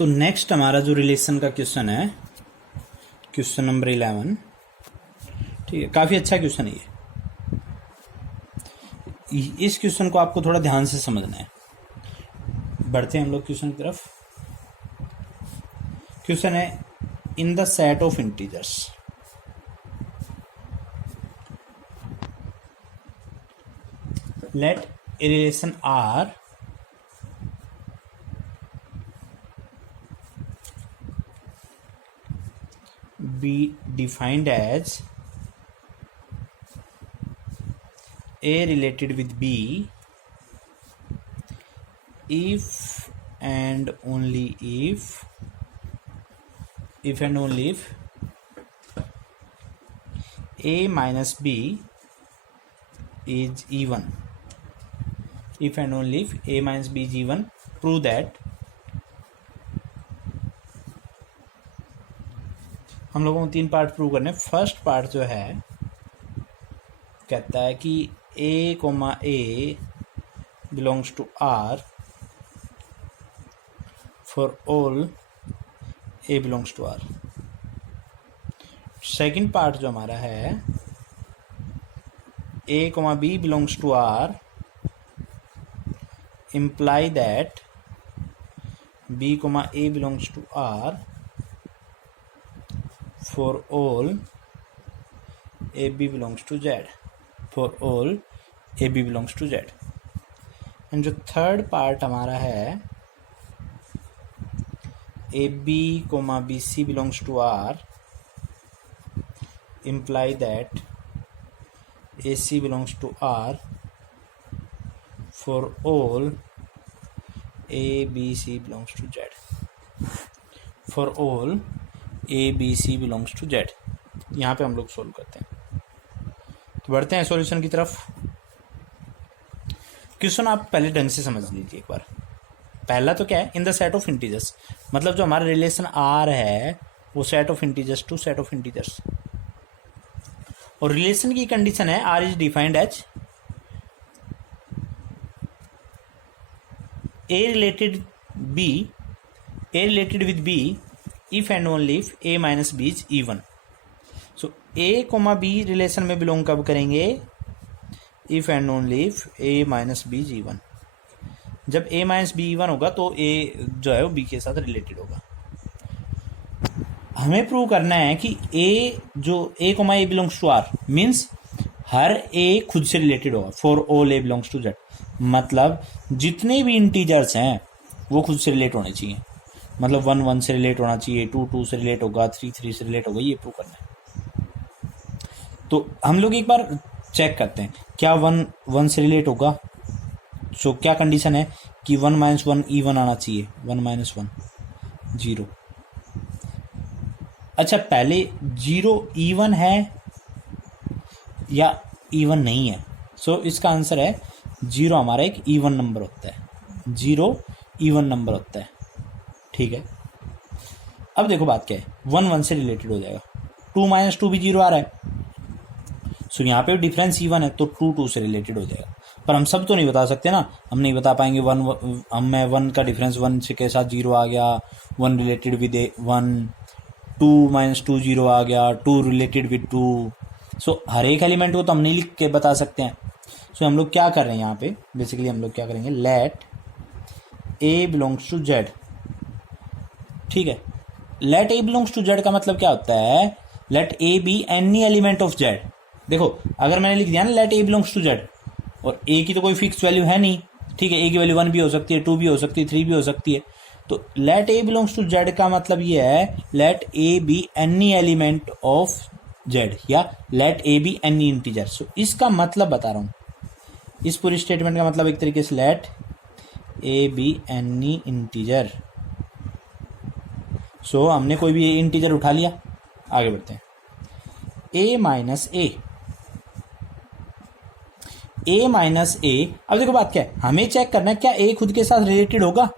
तो नेक्स्ट हमारा जो रिलेशन का क्वेश्चन है, क्वेश्चन नंबर 11, ठीक है, काफ़ी अच्छा क्वेश्चन है ये। इस क्वेश्चन को आपको थोड़ा ध्यान से समझना है। बढ़ते हैं हम लोग क्वेश्चन की तरफ। क्वेश्चन है, in the set of integers let a relation R be defined as A related with B if and only if A minus B is even. If and only if A minus B is even, prove that हम लोगों को 3 part prove करने। First part जो है कहता है कि A, A belongs to R for all A belongs to R। Second part जो हमारा है A, B belongs to R imply that B, A belongs to R for all AB belongs to Z, for all AB belongs to Z। And जो third part हमारा है AB, BC belongs to R imply that AC belongs to R for all ABC belongs to Z, for all ABC belongs to Z। यहाँ पे हम लोग solve करते हैं। तो बढ़ते हैं सॉल्यूशन की तरफ। क्वेश्चन आप पहले ढंग से समझ लीजिए एक बार। पहला तो क्या है, in the set of integers, मतलब जो हमारा रिलेशन आर है वो set of integers to set of integers, और रिलेशन की कंडीशन है R is defined as a related with B if and only if A minus B is even। so A, B relation में belong कब करेंगे, if and only if A minus B is even। जब A minus B even होगा तो A जो है वो B के साथ रिलेटेड होगा। हमें प्रूव करना है कि A जो A, A belongs to R means हर A खुद से रिलेटेड होगा, for all A belongs to Z, मतलब जितने भी इंटीजर्स हैं वो खुद से रिलेट होने चाहिए। मतलब 1 1 से रिलेट होना चाहिए, 2 2 से रिलेट होगा, 3 3 से रिलेट होगा, ये प्रूव करना है। तो हम लोग एक बार चेक करते हैं क्या 1 1 से रिलेट होगा। सो क्या कंडीशन है कि 1 - 1 इवन आना चाहिए, 1 - 1 0। अच्छा, पहले 0 इवन है या इवन नहीं है? सो इसका आंसर है 0 हमारा एक इवन नंबर होता है, 0 इवन नंबर होता है, ठीक है। अब देखो बात क्या है, 1 1 से रिलेटेड हो जाएगा, 2 - 2 भी 0 आ रहा है। सो यहाँ पे डिफरेंस इवन है तो 2 2 से रिलेटेड हो जाएगा। पर हम सब तो नहीं बता सकते ना, हम नहीं बता पाएंगे 1 का डिफरेंस 1 से के साथ 0 आ गया, 1 रिलेटेड विद 1, 2 - 2 0 आ गया, 2 रिलेटेड विद 2। सो हर एक एलिमेंट को तो हम नहीं लिख के बता सकते हैं। सो हम लोग क्या कर रहे हैं यहाँ पे, बेसिकली हम लोग क्या करेंगे, let A belongs to Z, ठीक है। Let A belongs to Z का मतलब क्या होता है, let A be any element of Z। देखो अगर मैंने लिख दिया ना let A belongs to Z, और A की तो कोई फिक्स वैल्यू है नहीं, ठीक है, A की वैल्यू 1 भी हो सकती है, 2 भी हो सकती है, 3 भी हो सकती है। तो let A belongs to Z का मतलब ये है let A be any element of Z, या let A be any integer. So इसका मतलब बता रहा हूं, इस पूरी स्टेटमेंट का मतलब एक तरीके से let A be any integer. So हमने कोई भी इंटीजर उठा लिया, आगे बढ़ते हैं। A माइनस A, अब देखो बात क्या है, हमें चेक करना है क्या A खुद के साथ रिलेटेड होगा।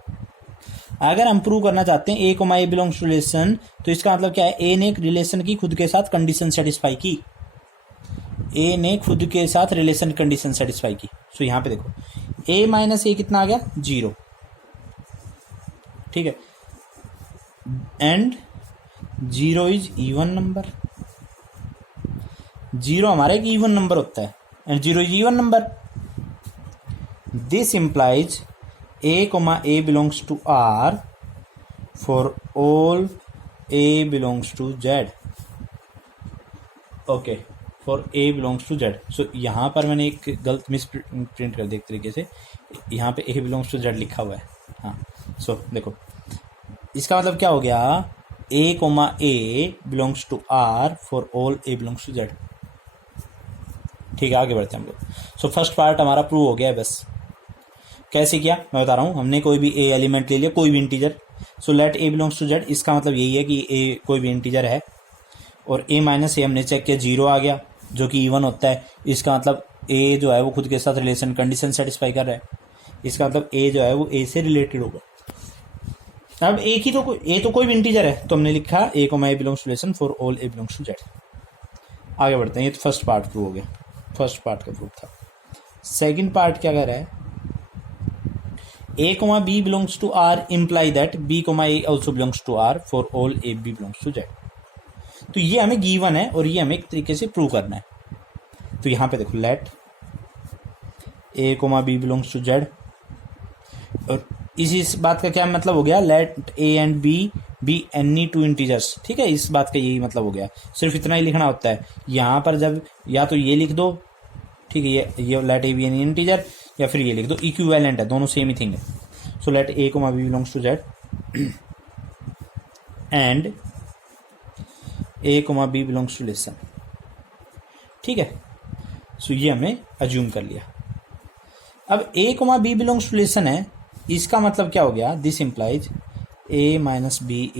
अगर हम प्रूव करना चाहते हैं A, A belongs to relation, तो इसका मतलब क्या है, A ने एक रिलेशन की खुद के साथ कंडीशन सेटिस्फाई की, A ने खुद के साथ रिलेशन कंडीशन सेटिस्फाई की। सो यहाँ पे देखो A माइनस A कितना आ गया, 0, ठीक है। And zero is even number. Zero हमारा एक इवन नंबर होता है and zero is even number. This implies a comma A belongs to R for all A belongs to Z. Okay, for a belongs to Z. So यहाँ पर मैंने एक गलत miss print कर दी एक तरीके से, यहाँ पे ए बिलोंग्स टू जेड लिखा हुआ है। हाँ, सो देखो इसका मतलब क्या हो गया, a comma A belongs to R for all A belongs to Z. ठीक है, आगे बढ़ते हैं हम लोग। सो फर्स्ट पार्ट हमारा प्रूव हो गया है। बस कैसे किया मैं बता रहा हूँ। हमने कोई भी ए एलिमेंट ले लिया, कोई भी इंटीजर। So let A belongs to Z, इसका मतलब यही है कि ए कोई भी इंटीजर है और ए माइनस ए हमने चेक किया, जीरो आ गया जो कि इवन होता है। इसका मतलब ए जो है वो खुद के साथ रिलेशन कंडीशन सेटिस्फाई कर रहा है। इसका मतलब ए जो है वो ए से रिलेटेड होगा। अब ए की तो ए तो कोई भी इंटीजर है, तो हमने लिखा a comma A belongs to relation for all A belongs to Z. आगे बढ़ते हैं। ये तो फर्स्ट पार्ट प्रूव हो गया, फर्स्ट पार्ट का प्रूफ था। सेकंड पार्ट क्या कह रहा है, a comma B belongs to R imply that b comma A also belongs to R for all A B belongs to Z. तो ये हमें गिवन है और ये हमें एक तरीके से प्रूव करना है। तो यहां पे देखो, let A comma B belongs to Z, और इस बात का क्या मतलब हो गया, let A and B be any two integers. ठीक है, इस बात का यही मतलब हो गया, सिर्फ इतना ही लिखना होता है। यहां पर जब या तो ये लिख दो, ठीक है, ये let A B any integer, या फिर ये लिख दो, इक्विवेलेंट है, दोनों सेम ही थिंग है। So let A comma B belongs to Z and A comma B belongs to relation. ठीक है, सो ये हमने अज्यूम कर लिया। अब ए comma B belongs to relation है, इसका मतलब क्या हो गया, this implies A minus B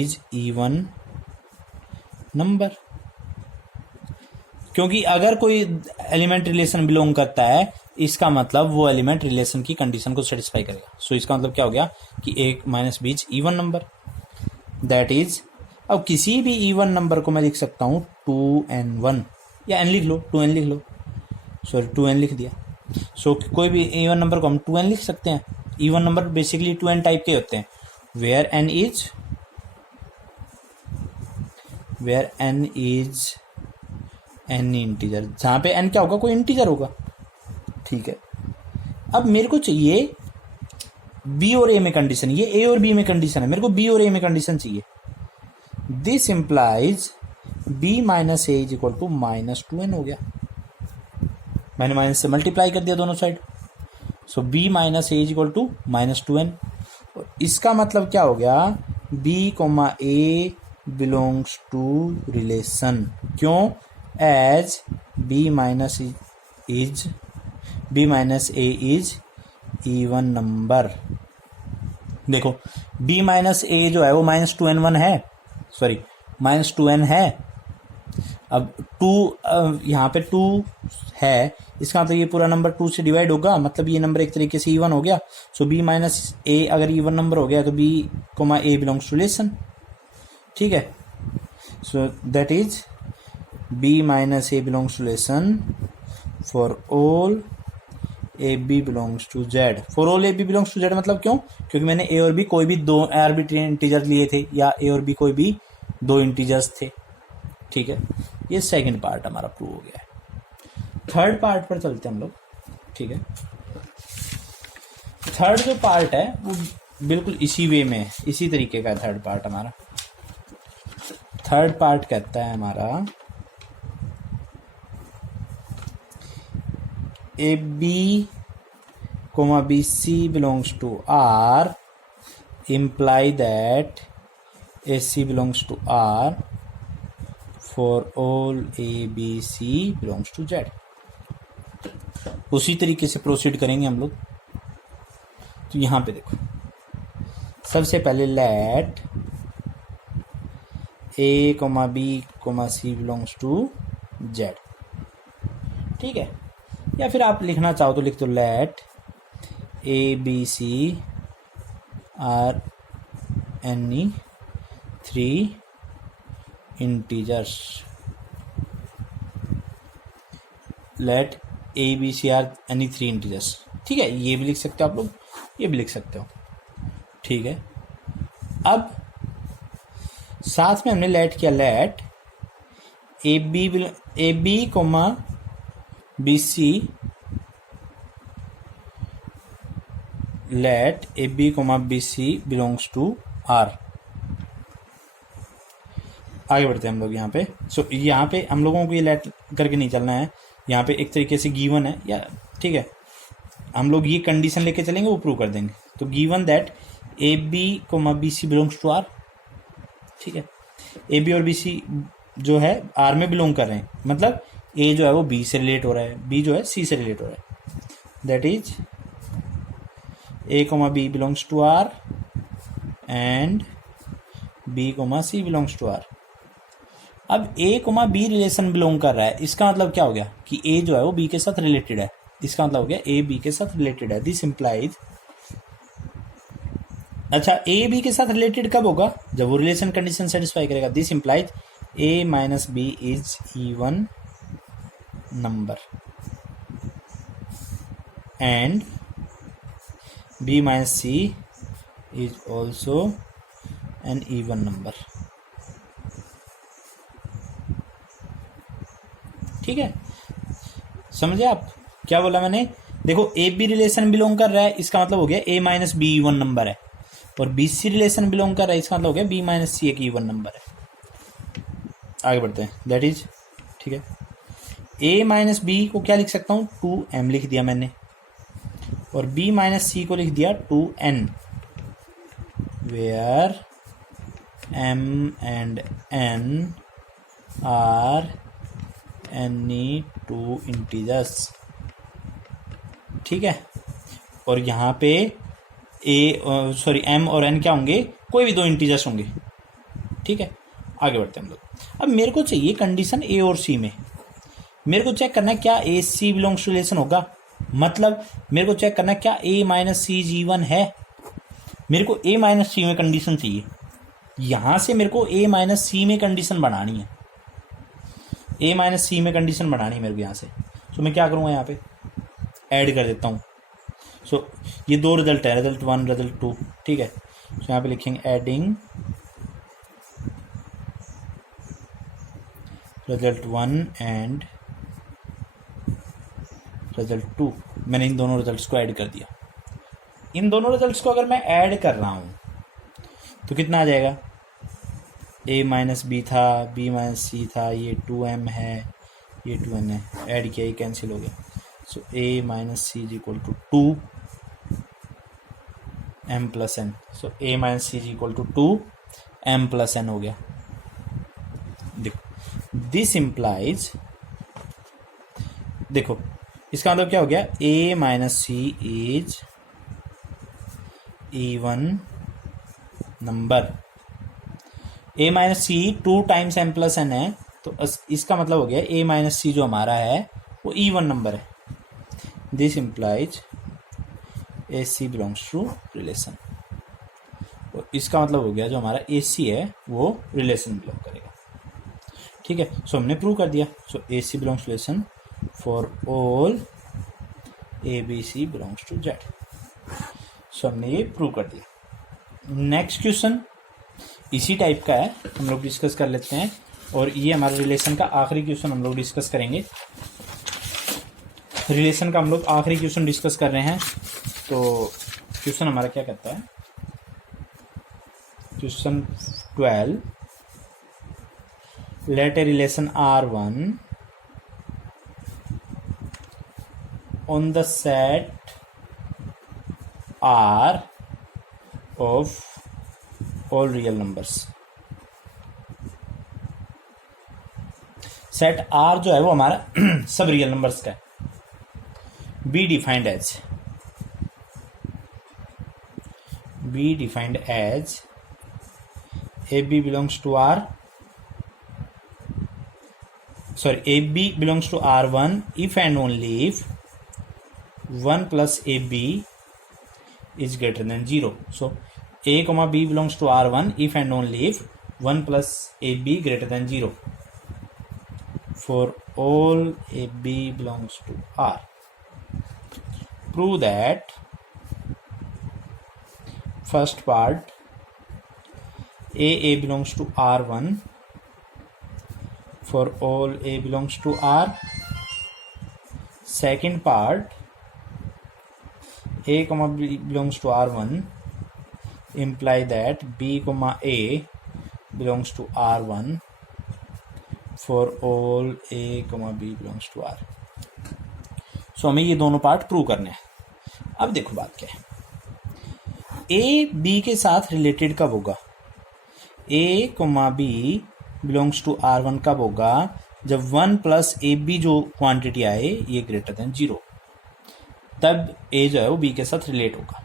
is even number. क्योंकि अगर कोई एलिमेंट रिलेशन बिलोंग करता है, इसका मतलब वो एलिमेंट रिलेशन की कंडीशन को सेटिस्फाई करेगा। सो इसका मतलब क्या हो गया कि a minus B is even number. That is, अब किसी भी इवन नंबर को मैं लिख सकता हूं 2n1, या n लिख लो, 2n लिख लो, सॉरी 2n लिख दिया। सो कोई भी इवन नंबर को हम 2n लिख सकते हैं। Even number basically 2n type के होते हैं, where n is any integer, जहां पे n क्या होगा, कोई इंटीजर होगा। ठीक है, अब मेरे को चाहिए बी और ए में कंडीशन, ये ए और बी में कंडीशन है, मेरे को बी और ए में कंडीशन चाहिए। This implies B minus A is equal to minus 2n हो गया, मैंने माइनस से मल्टीप्लाई कर दिया दोनों side. So b minus A is equal to minus 2n। और इसका मतलब क्या हो गया, b comma A belongs to relation. क्यों, as b minus A is even number. देखो b माइनस ए जो है वो माइनस 2n1 है, सॉरी माइनस 2n है। अब 2 यहाँ पे 2 है, इसका मतलब ये पूरा नंबर 2 से डिवाइड होगा, मतलब ये नंबर एक तरीके से इवन हो गया। सो b माइनस ए अगर इवन नंबर हो गया तो b comma A belongs to relation. ठीक है, so that is b minus A belongs to relation for all A B belongs to Z. For all A B belongs to Z मतलब क्यों, क्योंकि मैंने ए और बी कोई भी दो आर्बिट्री इंटीजर लिए थे, या ए और बी कोई भी दो इंटीजर्स थे। ठीक है, ये सेकंड पार्ट हमारा प्रूव हो गया है। थर्ड पार्ट पर चलते हैं हम लोग। ठीक है, थर्ड जो पार्ट है वो बिल्कुल इसी वे में है, इसी तरीके का थर्ड पार्ट हमारा। थर्ड पार्ट कहता है हमारा, A B comma B C belongs to R imply that AC belongs to R for all A B C belongs to Z। उसी तरीके से प्रोसीड करेंगे हम लोग। तो यहां पे देखो, सबसे पहले let A comma B comma C belongs to Z। ठीक है, या फिर आप लिखना चाहो तो लिख दो late A B C are any 3 integers। let A B C are any 3 integers। ठीक है, ये भी लिख सकते हो आप लोग, ये भी लिख सकते हो। ठीक है, अब साथ में हमने लेट किया, let A B comma B C, let A B comma B C belongs to R. आगे बढ़ते हैं हम लोग यहाँ पे। सो यहाँ पे हम लोगों को ये लेट करके नहीं चलना है, यहाँ पे एक तरीके से गिवन है, या ठीक है, हम लोग ये कंडीशन लेके चलेंगे, वो प्रूव कर देंगे। तो given that A B comma B C belongs to R, ठीक है, ए बी और बी सी जो है आर में बिलोंग कर रहे हैं, मतलब ए जो है वो बी से रिलेट हो रहा है, बी जो है सी से रिलेट हो रहा है, that is A comma B belongs to R and B comma C belongs to R. अब ए कोमा बी रिलेशन बिलोंग कर रहा है, इसका मतलब क्या हो गया कि ए जो है वो बी के साथ रिलेटेड है, इसका मतलब हो गया ए बी के साथ रिलेटेड है। दिस इंप्लाइज, अच्छा ए बी के साथ रिलेटेड कब होगा, जब वो रिलेशन कंडीशन सेटिस्फाई करेगा। This implies A minus B is even number and B minus C is also an even number. ठीक है, समझे आप क्या बोला मैंने? देखो ए बी रिलेशन बिलोंग कर रहा है, इसका मतलब हो गया a minus be even number है, और बी सी रिलेशन बिलोंग कर रहा है, इसका मतलब हो गया बी माइनस सी एक इवन नंबर है। आगे बढ़ते हैं, दैट इज, ठीक है, ए माइनस बी को क्या लिख सकता हूँ, 2m लिख दिया मैंने, और बी माइनस सी को लिख दिया 2n, where m and n are any two integers. ठीक है, और यहाँ पे m और n क्या होंगे, कोई भी दो इंटीजर्स होंगे। ठीक है, आगे बढ़ते हैं हम लोग। अब मेरे को चाहिए कंडीशन ए और सी में, मेरे को चेक करना है क्या ए सी बिलोंग्स टू रिलेशन होगा, मतलब मेरे को चेक करना है क्या ए माइनस सी जीवन है। मेरे को ए माइनस सी में कंडीशन चाहिए, यहां से मेरे को ए माइनस सी में कंडीशन बनानी है, ए माइनस सी में कंडीशन बनानी है मेरे को यहाँ से। तो मैं क्या करूँगा, यहाँ पे ऐड कर देता हूँ। सो ये दो रिजल्ट है, रिजल्ट 1 रिजल्ट 2। ठीक है, तो यहाँ पे लिखेंगे एडिंग रिजल्ट 1 एंड रिजल्ट 2। मैंने इन दोनों रिजल्ट्स को ऐड कर दिया। इन दोनों रिजल्ट्स को अगर मैं ऐड कर रहा हूँ तो कितना आ जाएगा, ए माइनस बी था, बी माइनस सी था, ये 2m है, ये 2n है, ऐड किया, ये कैंसिल हो गया। So a minus C is equal to 2m plus n। So a minus C is equal to 2m plus n हो गया। देखो, दिस इंप्लाइज, देखो इसका मतलब क्या हो गया, a minus C is even number. A minus c 2 times m plus n है, तो इसका मतलब हो गया ए माइनस सी जो हमारा है वो इवन नंबर है। This implies A C belongs to relation, तो इसका मतलब हो गया जो हमारा ए सी है वो रिलेशन बिलोंग करेगा। ठीक है, सो हमने प्रूव कर दिया। So a C belongs to relation for all A b C belongs to Z. So हमने ये प्रूव कर दिया। नेक्स्ट क्वेश्चन इसी टाइप का है, हम लोग डिस्कस कर लेते हैं, और ये हमारे रिलेशन का आखिरी क्वेश्चन हम लोग डिस्कस करेंगे। रिलेशन का हम लोग आखिरी क्वेश्चन डिस्कस कर रहे हैं। तो क्वेश्चन हमारा क्या कहता है, question 12, let a relation R1 on the set R of all real numbers। Set R जो है वो हमारा सब रियल नंबर्स का है। Be defined as A B belongs to R, sorry, AB belongs to R1 if and only if 1 plus AB is greater than 0. So A comma B belongs to R1 if and only if 1 plus AB greater than 0. For all AB belongs to R, prove that first part A belongs to R1 for all a belongs to R. Second part a comma b belongs to R1 imply that b comma a belongs to R1 for all a comma b belongs to R. So हमें ये दोनों part prove करने हैं। अब देखो बात क्या है, a b के साथ रिलेटेड कब होगा, a comma b belongs to R1 कब होगा, जब 1 प्लस ए बी जो क्वांटिटी आए ये ग्रेटर देन 0, तब ए जो है वो बी के साथ रिलेट होगा।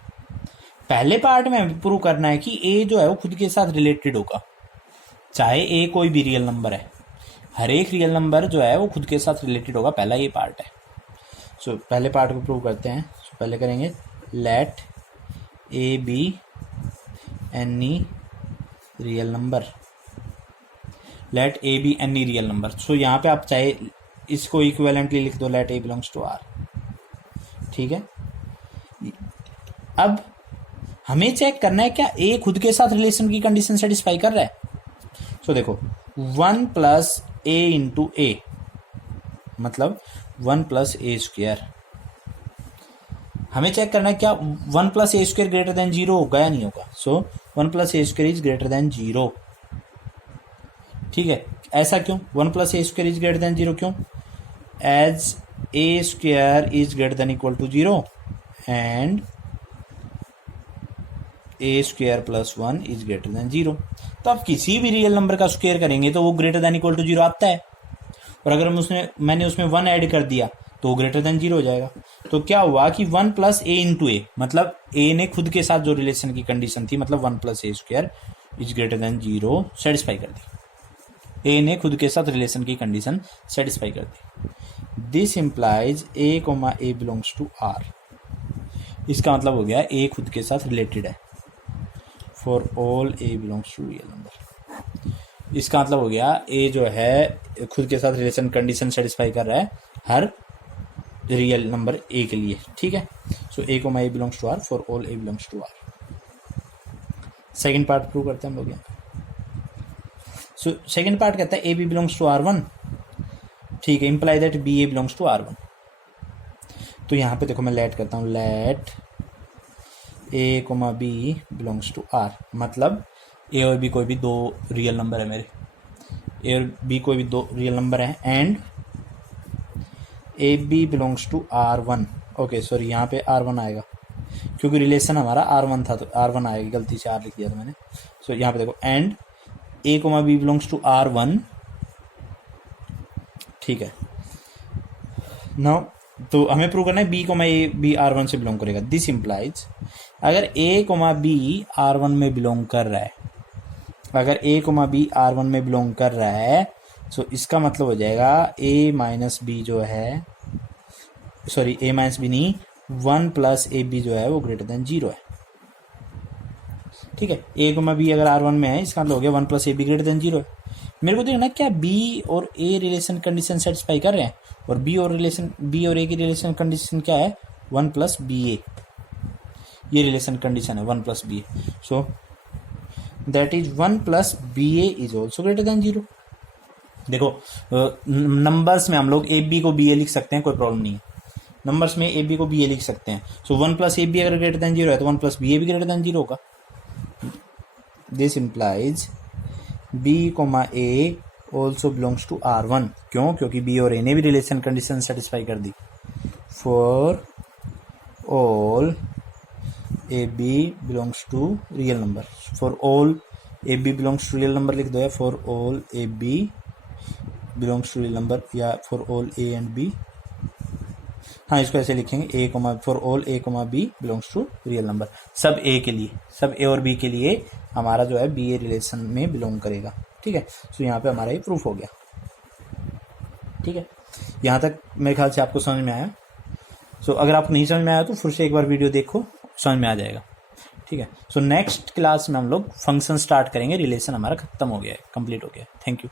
पहले पार्ट में हमें प्रूव करना है कि ए जो है वो खुद के साथ रिलेटेड होगा, चाहे ए कोई भी रियल नंबर है, हर एक रियल नंबर जो है वो खुद के साथ रिलेटेड होगा। पहला ये पार्ट है। सो पहले पार्ट को प्रूव करते हैं। सो पहले करेंगे let A B any real number, let A B any real number. So यहाँ पे आप चाहे इसको इक्विवेलेंटली लिख दो, let A belongs to R, ठीक है। अब हमें चेक करना है क्या ए खुद के साथ रिलेशन की कंडीशन सेटिस्फाई कर रहा है। सो देखो 1 प्लस ए इंटू ए मतलब 1 प्लस ए स्क्वायर। हमें चेक करना है क्या 1 plus A square greater than 0 होगा या नहीं होगा। So 1 plus A square is greater than 0, ठीक है। ऐसा क्यों, 1 plus A square is greater than 0 क्यों, as A square is greater than equal to 0 and A square plus 1 is greater than 0। तो आप किसी भी रियल नंबर का स्क्वायर करेंगे तो वो ग्रेटर देन इक्वल टू 0 आता है, और अगर मैंने उसमें 1 ऐड कर दिया तो वो ग्रेटर देन 0 हो जाएगा। तो क्या हुआ कि 1 प्लस ए इंटू ए मतलब ए ने खुद के साथ जो रिलेशन की कंडीशन थी, मतलब 1 plus A square is greater than 0 satisfy कर दी। ए ने खुद के साथ रिलेशन की कंडीशन सेटिस्फाई कर दी। This implies a comma A belongs to R. इसका मतलब हो गया ए खुद के साथ रिलेटेड है for all A belongs to real number. इसका मतलब हो गया ए जो है खुद के साथ रिलेशन कंडीशन सेटिस्फाई कर रहा है हर रियल नंबर ए के लिए, ठीक है। So a comma A belongs to R for all A belongs to R. Second part prove करते हैं हम लोग यहाँ। सो सेकेंड पार्ट कहता है A B belongs to R1, ठीक है, imply that B A belongs to R1। तो यहाँ पे देखो मैं लेट करता हूँ, let A comma B belongs to R, मतलब ए और बी कोई भी दो रियल नंबर है मेरे, ए और बी कोई भी दो रियल नंबर है, and A B belongs to R1। Okay sorry यहाँ पे R1 आएगा क्योंकि रिलेशन हमारा R1 था तो R1 आएगी, गलती से R लिख दिया था मैंने। सो यहाँ पे देखो and A comma B belongs to R1, ठीक है। नाउ तो हमें प्रूव करना है B comma A B R1 से बिलोंग करेगा। दिस इंप्लाइज अगर ए कोमा बी R1 में बिलोंग कर रहा है, अगर ए कोमा बी R1 में बिलोंग कर रहा है तो इसका मतलब हो जाएगा ए माइनस बी जो है, सॉरी ए माइनस बी नहीं, 1 प्लस ए बी जो है वो ग्रेटर देन 0 है, ठीक है। ए कोमा बी अगर R1 में है इसका मतलब हो गया 1 plus A be greater than 0 है। मेरे को देखना क्या बी और ए रिलेशन कंडीशन सेटिस्फाई कर रहे हैं, और बी और ए की रिलेशन कंडीशन क्या है 1 प्लस बी ए, ये रिलेशन कंडीशन है 1 plus B A. So that is 1 plus B A is also greater than 0। देखो नंबर्स में हम लोग ए बी को बी ए लिख सकते हैं, कोई प्रॉब्लम नहीं है, नंबर्स में ए बी को बी ए लिख सकते हैं। सो 1 प्लस ए बी अगर ग्रेटर देन 0 है तो 1 प्लस बी ए भी ग्रेटर देन 0 होगा। This implies B comma A also belongs to R1, क्यों, क्योंकि बी और ए ने भी रिलेशन कंडीशन सेटिस्फाई कर दी। For all A B belongs to real number, for all A B belongs to real number लिख दो, या for all A B belongs to real number, या for all a and b, हाँ इसको ऐसे लिखेंगे a comma for all a comma B belongs to real number. सब ए के लिए, सब ए और बी के लिए हमारा जो है बी ए रिलेशन में बिलोंग करेगा, ठीक है। सो यहाँ पे हमारा ये प्रूफ हो गया, ठीक है। यहाँ तक मेरे ख्याल से आपको समझ में आया। सो अगर आपको नहीं समझ में आया तो फिर से एक बार वीडियो देखो, समझ में आ जाएगा, ठीक है। सो नेक्स्ट क्लास में हम लोग फंक्शन स्टार्ट करेंगे, रिलेशन हमारा खत्म हो गया है, कंप्लीट हो गया है। Thank you.